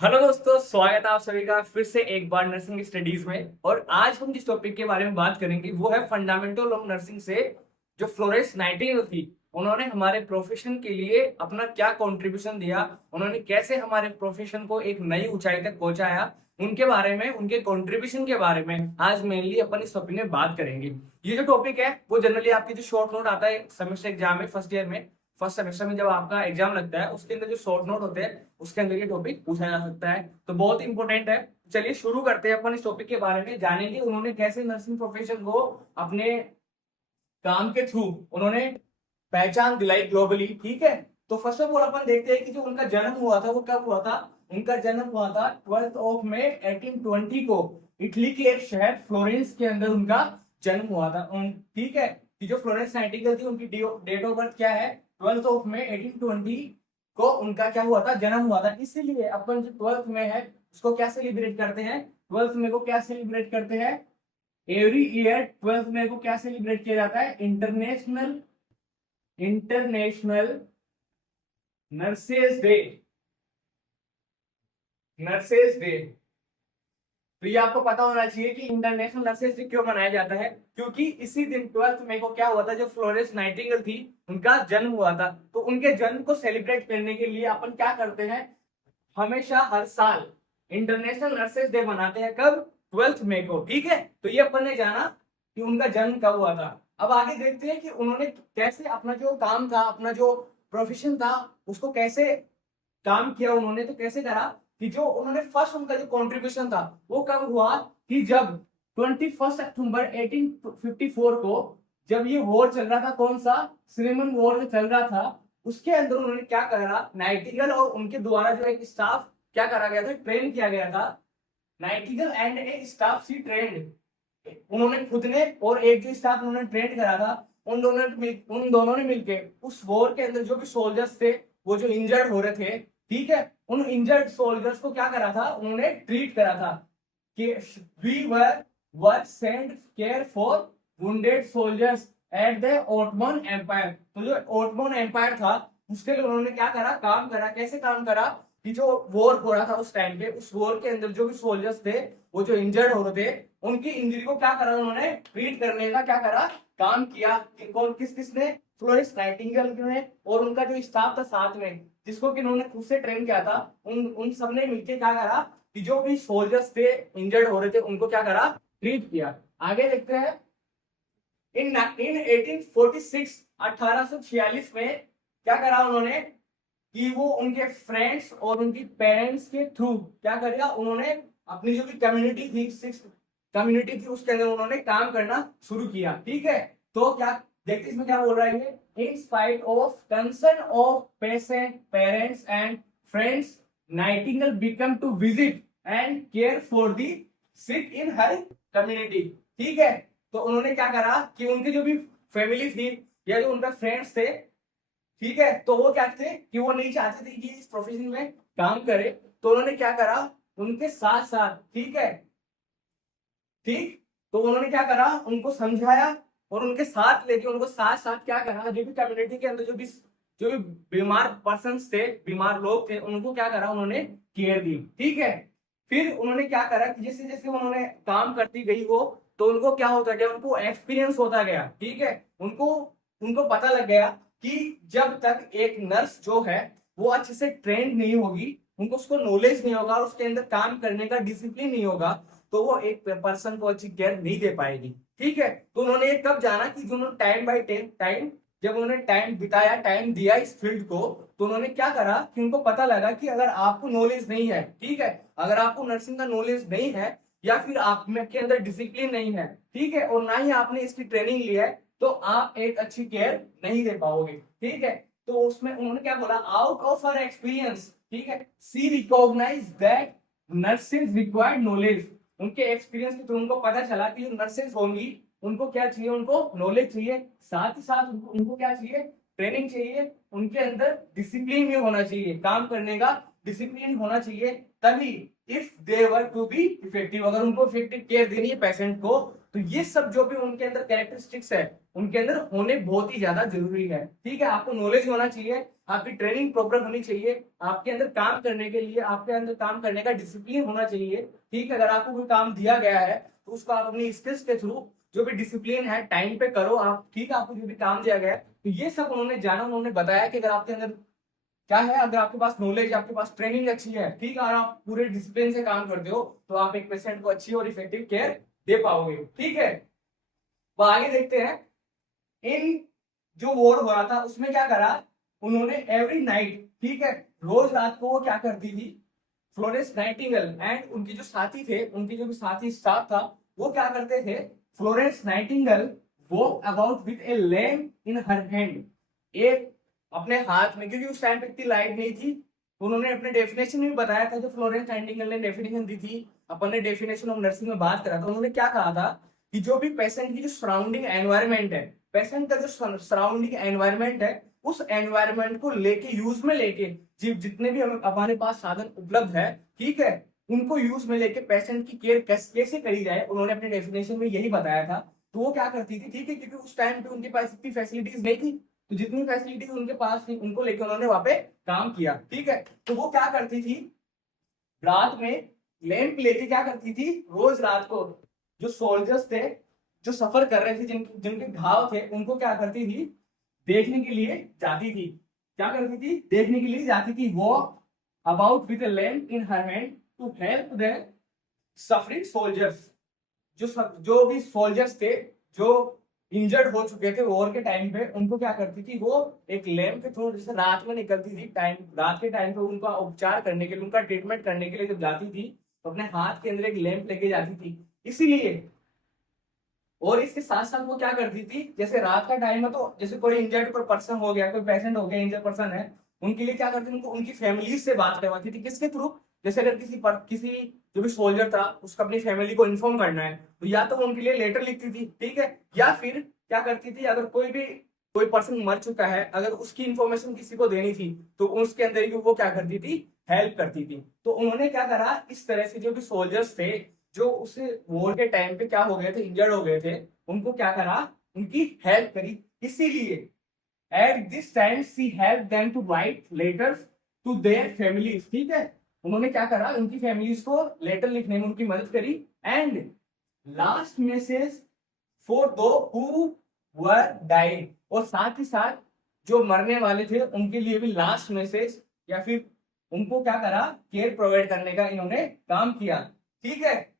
Hello दोस्तों, स्वागत है आप सभी का फिर से एक बार नर्सिंग स्टडीज में। और आज हम जिस टॉपिक के बारे में बात करेंगे वो है फंडामेंटल ऑफ नर्सिंग से जो फ्लोरेंस नाइटिंगेल थी, उन्होंने हमारे प्रोफेशन के लिए अपना क्या कंट्रीब्यूशन दिया, उन्होंने कैसे हमारे प्रोफेशन को एक नई ऊंचाई तक पहुंचाया, उनके बारे में, उनके कंट्रीब्यूशन के बारे में आज मेनली अपन इस टॉपिक में बात करेंगे। ये जो टॉपिक है वो जनरली आपकी जो शॉर्ट नोट आता है सेमेस्टर एग्जाम में फर्स्ट ईयर में, फर्स्ट सेमेस्टर में जब आपका एग्जाम लगता है उसके अंदर जो शॉर्ट नोट होते हैं उसके अंदर ये टॉपिक पूछा जा सकता है, तो बहुत इंपॉर्टेंट है। चलिए शुरू करते हैं अपन इस टॉपिक के बारे में, जानेंगे उन्होंने कैसे नर्सिंग प्रोफेशन को अपने काम के थ्रू उन्होंने पहचान दिलाई ग्लोबली। ठीक है, तो फर्स्ट ऑफ ऑल अपन देखते हैं कि जो उनका जन्म हुआ था वो कब हुआ था। उनका जन्म हुआ था 12 मई 1820 को इटली के एक शहर फ्लोरेंस के अंदर उनका जन्म हुआ था। ठीक है, कि जो फ्लोरेंस नाइटिंगेल थी उनकी डेट ऑफ बर्थ क्या है, 12 मई 1820 को उनका क्या हुआ था, जन्म हुआ था। इसीलिए अपन जो 12th में है उसको क्या सेलिब्रेट करते हैं, 12th में को क्या सेलिब्रेट करते हैं, एवरी ईयर 12th में को क्या सेलिब्रेट किया जाता है, international international nurses day, nurses day. तो ये आपको पता होना चाहिए कि इंटरनेशनल नर्सेज डे क्यों मनाया जाता है, क्योंकि इसी दिन 12 मई को क्या हुआ था, जो फ्लोरेंस नाइटिंगेल थी उनका जन्म हुआ था। तो उनके जन्म को सेलिब्रेट करने के लिए अपन क्या करते हैं, हमेशा हर साल इंटरनेशनल नर्सेज डे मनाते हैं। कब, 12 मई को। ठीक है, तो ये अपन ने जाना कि उनका जन्म कब हुआ था। अब आगे देखते हैं कि उन्होंने कैसे अपना जो काम था, अपना जो प्रोफेशन था उसको कैसे काम किया उन्होंने। तो कैसे करा कि जो उन्होंने फर्स्ट उनका जो कंट्रीब्यूशन था वो कब हुआ कि जब 21 अक्टूबर 1854 को, जब ये वॉर चल रहा था, कौन सा, सिनेमन वॉर चल रहा था, उसके अंदर उन्होंने क्या करा, नाइटिंगेल और उनके द्वारा जो एक स्टाफ क्या करा गया था, ट्रेन किया गया था। Nightingale and a staff she trained, उन्होंने खुद ने और एक जो स्टाफ उन्होंने ट्रेन करा था, उन दोनों ने मिलके उस वॉर के अंदर जो भी सोल्जर्स थे वो जो इंजर्ड हो रहे थे, ठीक है, उन इंजर्ड सोल्जर्स को क्या करा था, उन्होंने ट्रीट करा था कि we were sent care for wounded soldiers at the Ottoman Empire. तो जो ऑटोमन एम्पायर था उसके लिए उन्होंने क्या करा, काम करा। कैसे काम करा कि जो वॉर हो रहा था उस टाइम पे, उस वॉर के अंदर जो भी सोल्जर्स थे वो जो इंजर्ड हो रहे थे उनकी इंजरी को क्या करा, उन्होंने ट्रीट करने का क्या करा, काम किया। कौन, किस किसने, फ्लोरेंस नाइटिंगेल ने और उनका जो स्टाफ था साथ में, जिसको कि उन्होंने खुद से ट्रेन किया था, उन सब ने मिलकर क्या करा कि जो भी सोल्जर्स थे इंजर्ड हो रहे थे उनको क्या करा, ट्रीट किया। आगे देखते हैं, इन 1846 1846 में क्या करा उन्होंने कि वो उनके फ्रेंड्स और उनकी पेरेंट्स के थ्रू क्या करेगा, उन्होंने अपनी जो भी कम्युनिटी थी, सिक्स कम्युनिटी थी, उसके अंदर उन्होंने काम करना शुरू किया। ठीक है, तो क्या देखते इसमें क्या बोल रहा है, in spite of concern of patient parents and friends, Nightingale become to visit and care for the sick in her community. ठीक है, तो उन्होंने क्या करा कि उनकी जो भी फैमिली थी या जो उनका फ्रेंड्स थे, ठीक है, तो वो क्या थे कि वो नहीं चाहते थे कि इस प्रोफेशन में काम करे, तो उन्होंने क्या करा, उनके साथ साथ, ठीक है, ठीक, तो उन्होंने क्या करा, उनको समझाया और उनके साथ लेके उनको साथ साथ क्या करा, जो भी कम्युनिटी के अंदर जो भी बीमार पर्सन थे, बीमार लोग थे, उनको क्या करा, उन्होंने केयर दी। ठीक है, फिर उन्होंने क्या करा कि जैसे जैसे उन्होंने काम करती गई वो, तो उनको क्या होता गया, उनको एक्सपीरियंस होता गया। ठीक है, उनको उनको पता लग गया कि जब तक एक नर्स जो है वो अच्छे से ट्रेंड नहीं होगी, उनको उसको नॉलेज नहीं होगा, उसके अंदर काम करने का डिसिप्लिन नहीं होगा, तो वो एक पर्सन को अच्छी केयर नहीं दे पाएगी। ठीक है, तो उन्होंने ये कब जाना कि जो टाइम बाई टाइम जब उन्होंने टाइम बिताया, टाइम दिया इस फील्ड को, तो उन्होंने क्या करा कि उनको पता लगा कि अगर आपको नॉलेज नहीं है, ठीक है, अगर आपको नर्सिंग का नॉलेज नहीं है या फिर आप में के अंदर डिसिप्लिन नहीं है, ठीक है, और ना ही आपने इसकी ट्रेनिंग ली है, तो आप एक अच्छी केयर नहीं दे पाओगे। ठीक है, तो उसमें उन्होंने क्या बोला, आउट ऑफ हर एक्सपीरियंस, ठीक है, she recognise that nursing required knowledge. उनके एक्सपीरियंस के थ्रू उनको पता चला कि जो नर्सेज होंगी उनको क्या चाहिए, उनको नॉलेज चाहिए, साथ ही साथ उनको क्या चाहिए, ट्रेनिंग चाहिए, उनके अंदर डिसिप्लिन भी होना चाहिए, काम करने का डिसिप्लिन होना चाहिए, तभी if they were to be effective, अगर उनको इफेक्टिव केयर देनी है पेशेंट को, तो ये सब जो भी उनके अंदर कैरेक्टरिस्टिक्स है उनके अंदर होने बहुत ही ज्यादा जरूरी है। ठीक है, आपको नॉलेज होना चाहिए, आपकी ट्रेनिंग प्रॉपर होनी चाहिए, आपके अंदर काम करने के लिए आपके अंदर काम करने का डिसिप्लिन होना चाहिए। ठीक है, अगर आपको कोई काम दिया गया है तो उसको आप अपनी स्किल्स के थ्रू जो भी डिसिप्लिन है टाइम पे करो आप। ठीक है, आपको जो भी काम दिया गया है तो ये सब उन्होंने जाना, उन्होंने बताया कि अगर आपके अंदर क्या है, अगर आपके पास नॉलेज, आपके पास ट्रेनिंग अच्छी है, ठीक है, और आप पूरे डिसिप्लिन से काम करते हो तो आप एक पेशेंट को अच्छी और इफेक्टिव केयर दे पाओगे। ठीक है, तो आगे देखते हैं। इन जो वॉर हो रहा था उसमें क्या करा उन्होंने, एवरी नाइट, ठीक है, रोज रात को वो क्या करती थी, फ्लोरेंस नाइटिंगेल एंड उनके जो साथी थे, उनके जो भी साथी स्टाफ था, वो क्या करते थे, Florence Nightingale walk about with A lamp in her hand, एक अपने हाथ में, क्योंकि उस टाइम पे इतनी लाइट नहीं थी, तो उन्होंने अपने डेफिनेशन में बताया था, जो फ्लोरेंस नाइटिंगेल ने डेफिनेशन दी थी, अपन ने डेफिनेशन ऑफ नर्सिंग में बात करा था, उन्होंने क्या कहा था कि जो भी पेशेंट की जो सराउंडिंग एनवायरमेंट है, पेशेंट का जो सराउंडिंग एनवायरमेंट है, उस एनवायरमेंट को लेके, यूज में लेके, जितने भी हमारे पास साधन उपलब्ध है, ठीक है, उनको यूज में लेके पेशेंट की केयर कैसे करी जाए, उन्होंने अपने डेफिनेशन में यही बताया था। तो वो क्या करती थी, ठीक है, क्योंकि उस टाइम पे उनके पास इतनी फैसिलिटीज नहीं थी, तो जितनी फैसिलिटीज उनके पास थी उनको लेके उन्होंने वहां पे काम किया। ठीक है, तो वो क्या करती थी, रात में लैंप लेके क्या करती थी, रोज रात को जो सोल्जर्स थे, जो सफर कर रहे थे, जिनके घाव थे, उनको क्या करती थी, देखने के लिए जाती थी। क्या करती थी, देखने के लिए जाती थी। Walk about with a lamp in her hand to help the suffering soldiers, जो भी सोल्जर्स थे, जो इंजर्ड हो चुके थे वॉर के टाइम पे, उनको क्या करती थी, वो एक लैम्प के थ्रू, जैसे रात में निकलती थी, रात के टाइम पे उनका उपचार करने के लिए, उनका ट्रीटमेंट करने के लिए जब जाती थी तो अपने हाथ के अंदर एक लैम्प लेके जाती थी। इसीलिए, और इसके साथ साथ वो क्या करती थी, जैसे रात का टाइम है तो जैसे कोई इंजर्ड कोई पर्सन हो गया, कोई पेशेंट हो गया, इंजर्ड पर्सन है, उनके लिए क्या करती थी, उनको उनकी फैमिली से बात करवाती थी। किसके थ्रू, जैसे अगर किसी जो भी सोल्जर था उसको अपनी फैमिली को इन्फॉर्म करना है तो या तो वो उनके लिए लेटर लिखती थी, ठीक है, या फिर क्या करती थी, अगर कोई पर्सन मर चुका है, अगर उसकी इंफॉर्मेशन किसी को देनी थी तो उसके अंदर ही वो क्या करती थी, हेल्प करती थी। तो उन्होंने क्या करा, इस तरह से जो भी सोल्जर्स थे, जो उस वॉर के टाइम पे क्या हो गए थे, इंजर्ड हो गए थे, उनको क्या करा, उनकी हेल्प करी। इसीलिए at this time she help them to write letters to their families. ठीक है, उन्होंने क्या करा, उनकी फैमिलीज को लेटर लिखने में उनकी मदद करी। एंड लास्ट मैसेज फॉर दो हु वर डाइंग, और साथ ही साथ जो मरने वाले थे उनके लिए भी लास्ट मैसेज या फिर उनको क्या करा, केयर प्रोवाइड करने का इन्होंने काम किया। ठीक है,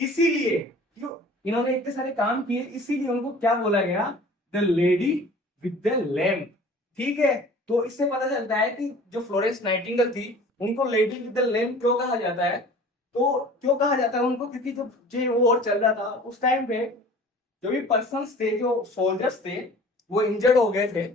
इसीलिए क्यों इन्होंने इतने सारे काम किए, इसीलिए उनको क्या बोला गया, the lady with the lamp. ठीक है, तो इससे पता चलता है कि जो फ्लोरेंस नाइटिंगेल थी उनको लेडी विद द लैम्प क्यों कहा जाता है। तो क्यों कहा जाता है उनको, क्योंकि जब जो वॉर चल रहा था उस टाइम पे जो भी पर्सन्स थे, जो सोल्जर्स थे, वो इंजर्ड हो गए थे,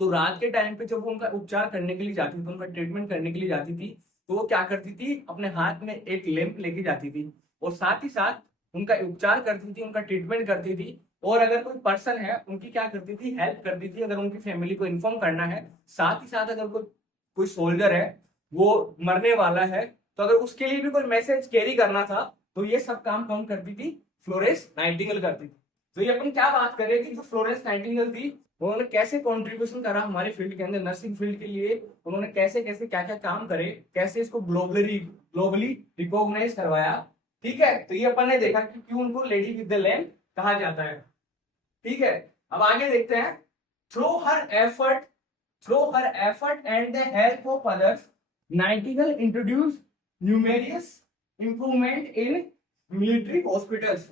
तो रात के टाइम पे जब वो उनका उपचार करने के लिए जाती थी, उनका ट्रीटमेंट करने के लिए जाती थी, तो वो क्या करती थी, अपने हाथ में एक लैंप लेके जाती थी और साथ ही साथ उनका उपचार करती थी, उनका ट्रीटमेंट करती थी। और अगर कोई पर्सन है उनकी क्या करती थी, हेल्प करती थी, अगर उनकी फैमिली को इन्फॉर्म करना है। साथ ही साथ अगर कोई कोई सोल्जर है वो मरने वाला है, तो अगर उसके लिए भी कोई मैसेज कैरी करना था तो ये सब काम कौन करती थी, फ्लोरेंस नाइटिंगेल करती थी। तो ये अपन क्या बात करें कि जो फ्लोरेंस नाइटिंगेल थी उन्होंने कैसे कंट्रीब्यूशन करा हमारे फील्ड के अंदर, नर्सिंग फील्ड के लिए, उन्होंने कैसे कैसे क्या क्या काम करे, कैसे इसको ग्लोबली रिकॉग्नाइज करवाया। ठीक है, तो ये अपन ने देखा कि क्यों उनको लेडी विद द लैम्प कहा जाता है। ठीक है, अब आगे देखते हैं। Through her effort and the help of others, Nightingale introduce numerous improvement in military hospitals.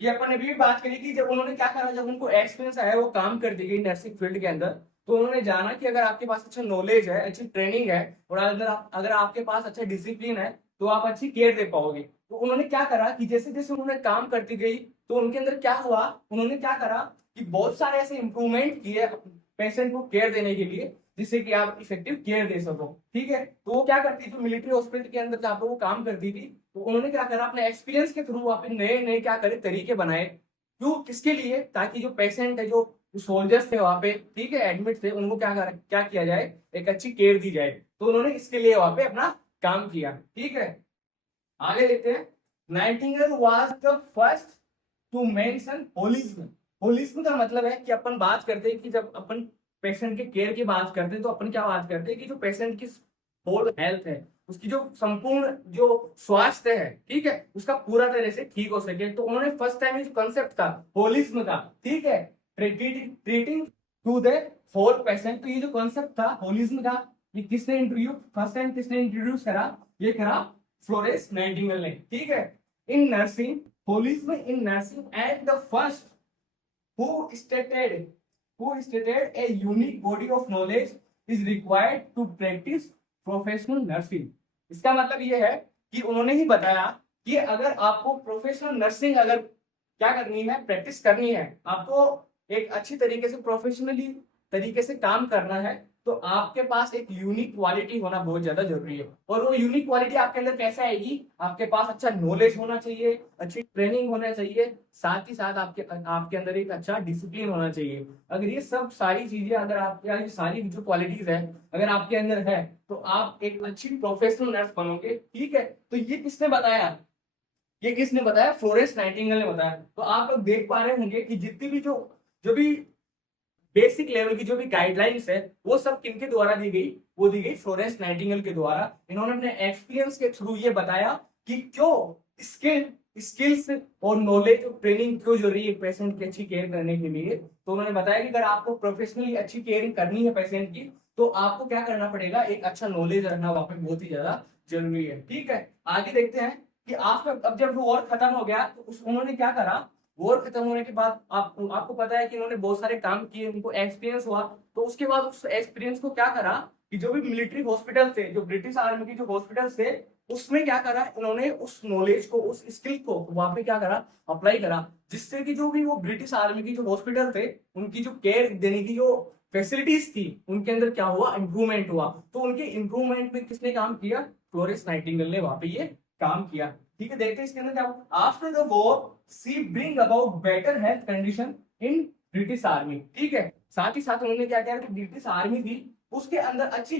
ये अपन ने भी बात करी कि जब उन्होंने क्या करा, जब उनको एक्सपीरियंस आया, वो काम करती गई नर्सिंग फील्ड के अंदर, तो उन्होंने जाना कि अगर आपके पास अच्छा नॉलेज है, अच्छी ट्रेनिंग है, और अगर आपके पास अच्छा डिसिप्लिन है तो आप अच्छी केयर दे पाओगे। तो उन्होंने क्या करा कि जैसे जैसे उन्होंने काम करती गई तो उनके अंदर क्या हुआ, उन्होंने क्या करा कि बहुत सारे ऐसे इंप्रूवमेंट किए पेशेंट को केयर देने के लिए, जिससे कि आप इफेक्टिव केयर दे सको। ठीक है, तो वो क्या करती थी, मिलिट्री हॉस्पिटल के अंदर जहाँ पे वो काम करती थी, तो उन्होंने क्या करा, अपने एक्सपीरियंस के थ्रू वहाँ पे नए नए क्या करे तरीके बनाए। क्यों, किसके लिए, ताकि जो पेशेंट है, जो सोल्जर्स थे वहाँ पे, ठीक है, एडमिट थे, उनको क्या किया जाए, एक अच्छी केयर दी जाए। तो उन्होंने इसके लिए वहाँ पे अपना काम किया। ठीक है, आगे देखते हैं। Nightingale was the first to mention holism. Holism का मतलब है कि अपन बात करते हैं कि जब अपन पेशेंट के केयर की बात करते हैं तो अपन क्या बात करते हैं कि जो पेशेंट की होल हेल्थ है, उसकी जो संपूर्ण जो स्वास्थ्य है, ठीक है, उसका पूरा तरह से ठीक हो सके। तो उन्होंने फर्स्ट टाइम जो कंसेप्ट था होलिज्म का, ठीक है, treating to the whole patient, तो ये जो कंसेप्ट था होलिज्म का, ये किसने इंट्रोड्यूस, फर्स्ट टाइम किसने इंट्रोड्यूस करा, ये करा फ्लोरेंस नाइटिंगेल ने, ठीक है। In nursing, holism in nursing, and the first who stated a unique body of knowledge is required to practice professional nursing। इसका मतलब ये है कि उन्होंने ही बताया कि अगर आपको प्रोफेशनल नर्सिंग अगर क्या करनी है, प्रैक्टिस करनी है, आपको एक अच्छी तरीके से प्रोफेशनली तरीके से काम करना है, तो आपके पास एक यूनिक क्वालिटी होना बहुत ज्यादा जरूरी है। और वो यूनिक क्वालिटी आपके अंदर कैसे आएगी, आपके पास अच्छा नॉलेज होना चाहिए, अच्छी ट्रेनिंग होना चाहिए, साथ ही साथ आपके अंदर एक अच्छा डिसिप्लिन होना चाहिए। अगर ये सब सारी चीजें, अगर आपके सारी जो क्वालिटीज है अगर आपके अंदर है, तो आप एक अच्छी प्रोफेशनल नर्स बनोगे, ठीक है। तो ये किसने बताया, ये किसने बताया, फ्लोरेंस नाइटिंगेल ने बताया। तो आप लोग देख पा रहे होंगे कि जितनी भी जो जो भी बेसिक लेवल की जो भी गाइडलाइंस है, वो सब किनके द्वारा दी गई, वो दी गई फ्लोरेंस नाइटिंगेल के द्वारा। इन्होंने अपने एक्सपीरियंस के थ्रू ये बताया कि क्यों स्किल्स और नॉलेज और ट्रेनिंग क्यों जरूरी है पेशेंट की अच्छी केयर करने के लिए। तो उन्होंने बताया कि अगर आपको प्रोफेशनली अच्छी केयरिंग करनी है पेशेंट की, तो आपको क्या करना पड़ेगा, एक अच्छा नॉलेज रखना वहां पे बहुत ही ज्यादा जरूरी है, ठीक है। आगे देखते हैं कि आपका अब जब वॉर खत्म हो गया, तो उन्होंने क्या करा, वॉर खत्म होने के बाद आपको पता है कि उन्होंने बहुत सारे काम किए, उनको एक्सपीरियंस हुआ। तो उसके बाद उस एक्सपीरियंस को क्या करा कि जो भी मिलिट्री हॉस्पिटल थे, जो ब्रिटिश आर्मी की जो हॉस्पिटल थे, उसमें क्या करा इन्होंने, उस नॉलेज को, उस स्किल को वहां पे क्या करा, अप्लाई करा, जिससे कि जो भी वो ब्रिटिश आर्मी की जो हॉस्पिटल थे, उनकी जो केयर देने की जो फैसिलिटीज थी, उनके अंदर क्या हुआ, इंप्रूवमेंट हुआ। तो उनके इंप्रूवमेंट में किसने काम किया, फ्लोरेंस नाइटिंगेल ने वहां पे ये काम किया, ठीक है। देखते हैं इसके अंदर क्या हुआ। After the war she bring about better health condition in British army, ठीक है। साथ ही साथ उन्होंने क्या किया कि ब्रिटिश आर्मी थी, उसके अंदर अच्छी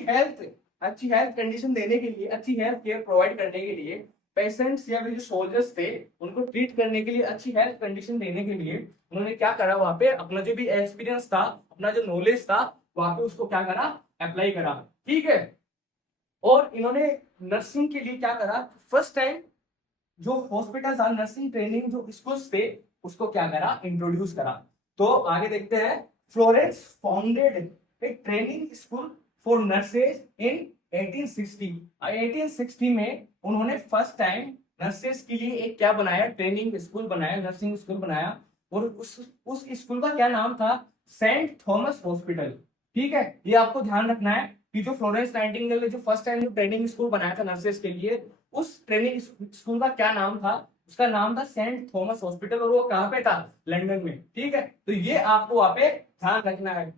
हेल्थ कंडीशन देने के लिए, अच्छी हेल्थ केयर प्रोवाइड करने के लिए, पेशेंट्स या फिर जो सोल्जर्स थे उनको ट्रीट करने के लिए, अच्छी हेल्थ कंडीशन देने के लिए, उन्होंने क्या करा, वहां पे अपना जो भी एक्सपीरियंस था, अपना जो नॉलेज था, वहां पे उसको क्या करा, अप्लाई करा, ठीक है। और इन्होंने नर्सिंग के लिए क्या करा, फर्स्ट टाइम जो हॉस्पिटल था, नर्सिंग ट्रेनिंग जो स्कूल्स थे, उसको क्या करा, इंट्रोड्यूस करा। तो आगे देखते हैं, Florence founded a training school for nurses in 1860। 1860 में उन्होंने फर्स्ट टाइम नर्सेज के लिए एक क्या बनाया, ट्रेनिंग स्कूल बनाया, नर्सिंग स्कूल बनाया। और उस स्कूल का क्या नाम था, सेंट थॉमस हॉस्पिटल, ठीक है। ये आपको ध्यान रखना है कि जो फ्लोरेंस नाइटिंगेल ने जो फर्स्ट टाइम जो ट्रेनिंग स्कूल बनाया था नर्सेज के लिए, उस ट्रेनिंग स्कूल का क्या नाम था, उसका नाम था सेंट थॉमस हॉस्पिटल। और वो कहाँ पे था, लंदन में, ठीक है। तो ये आपको वहां पे ध्यान रखना है,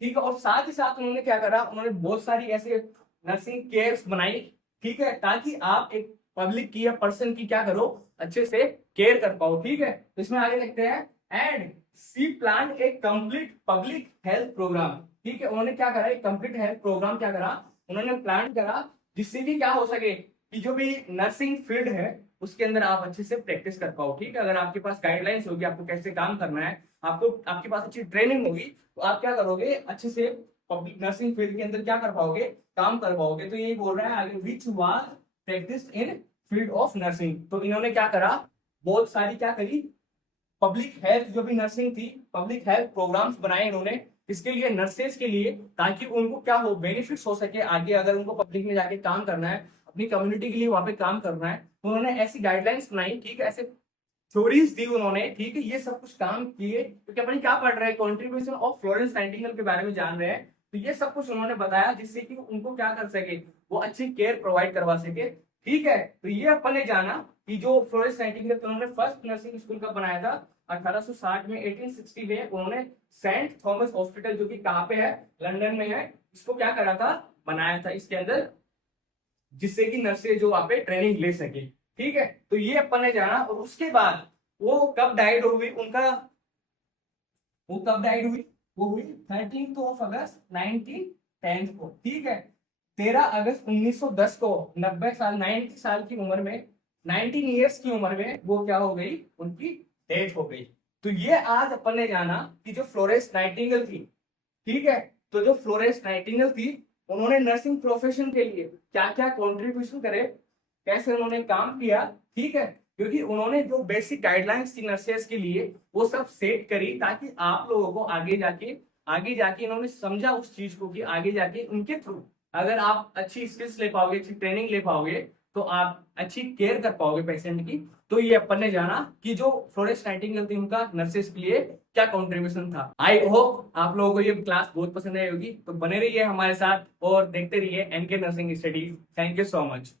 ठीक है। और साथ ही साथ उन्होंने क्या करा, उन्होंने बहुत सारी ऐसे नर्सिंग केयर्स बनाई, ठीक है, ताकि आप एक पब्लिक की या पर्सन की क्या करो, अच्छे से केयर कर पाओ, ठीक है। तो इसमें आगे देखते हैं, and she plan a complete public health program, ठीक है। उन्होंने क्या करा, एक कंप्लीट हेल्थ प्रोग्राम क्या करा, उन्होंने प्लान करा, जिससे कि क्या हो सके कि जो भी नर्सिंग फील्ड है उसके अंदर आप अच्छे से प्रैक्टिस कर पाओ, ठीक है। अगर आपके पास गाइडलाइंस होगी, आपको कैसे काम करना है, आपको आपके पास अच्छी ट्रेनिंग होगी, तो आप क्या करोगे, अच्छे से पब्लिक नर्सिंग फील्ड के अंदर क्या कर पाओगे, काम कर पाओगे। तो यही बोल रहा है आगे, which was practice in field of nursing. तो इन्होंने क्या करा, बहुत सारी क्या करी, पब्लिक हेल्थ जो भी नर्सिंग थी, पब्लिक हेल्थ प्रोग्राम्स बनाए इन्होंने, इसके लिए, नर्सेज के लिए, ताकि उनको क्या हो, बेनिफिट्स हो सके आगे, अगर उनको पब्लिक में जाके काम करना है, अपनी कम्युनिटी के लिए वहां पे काम करना है, तो उन्होंने ऐसी गाइडलाइंस बनाई, ठीक है, ऐसे थ्योरीज दी उन्होंने, ठीक है। ये सब कुछ काम किए, क्योंकि अपन क्या पढ़ रहे हैं, कॉन्ट्रीब्यूशन ऑफ फ्लोरेंस नाइटिंगेल के बारे में जान रहे हैं। तो ये सब कुछ उन्होंने बताया, जिससे कि उनको क्या कर सके, वो अच्छी केयर प्रोवाइड करवा सके, ठीक है। तो ये अपन ने जाना कि जो फ्लोरेंस नाइटिंगेल उन्होंने फर्स्ट नर्सिंग स्कूल का बनाया था 1860 में, 1860 में उन्होंने सेंट थॉमस हॉस्पिटल, जो कि कहाँ पे है, लंदन में है, इसको क्या करा था, बनाया था इसके अंदर, जिससे कि नर्सेज जो वहां पे ट्रेनिंग ले सके, ठीक है। तो ये अपन ने जाना। और उसके बाद वो कब डाइड हुई, वो कब डाइड हुई, वो हुई 13 ऑफ अगस्त 1910 को, ठीक है। 13 अगस्त 1910 को, 90 साल, 90 साल की उम्र में, 19 ईयर्स की उम्र में वो क्या हो गई, उनकी डेथ हो गई। तो ये आज अपन ने जाना कि जो फ्लोरेंस नाइटिंगेल थी, ठीक है। तो जो फ्लोरेंस नाइटिंगेल थी, उन्होंने नर्सिंग प्रोफेशन के लिए क्या क्या कॉन्ट्रीब्यूशन करे, कैसे उन्होंने काम किया, ठीक है, क्योंकि उन्होंने जो बेसिक गाइडलाइंस थी नर्सेस के लिए वो सब सेट करी, ताकि आप लोगों को आगे जाके इन्होंने समझा उस चीज को कि आगे जाके उनके थ्रू अगर आप अच्छी स्किल्स ले पाओगे, अच्छी ट्रेनिंग ले पाओगे, तो आप अच्छी केयर कर पाओगे पेशेंट की। तो ये अपन ने जाना कि जो फ्लोरेंस नाइटिंगेल थी उनका नर्सेस के लिए क्या कंट्रीब्यूशन था। आई होप आप लोगों को ये क्लास बहुत पसंद आई होगी, तो बने रहिए हमारे साथ और देखते रहिए NK nursing studies. Thank you so much.